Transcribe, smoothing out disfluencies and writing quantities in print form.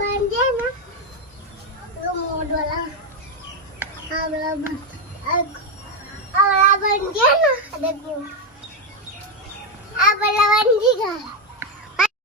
बन गया ना रिमोट वाला अगला बन गया ना देखो अब वाला बन गया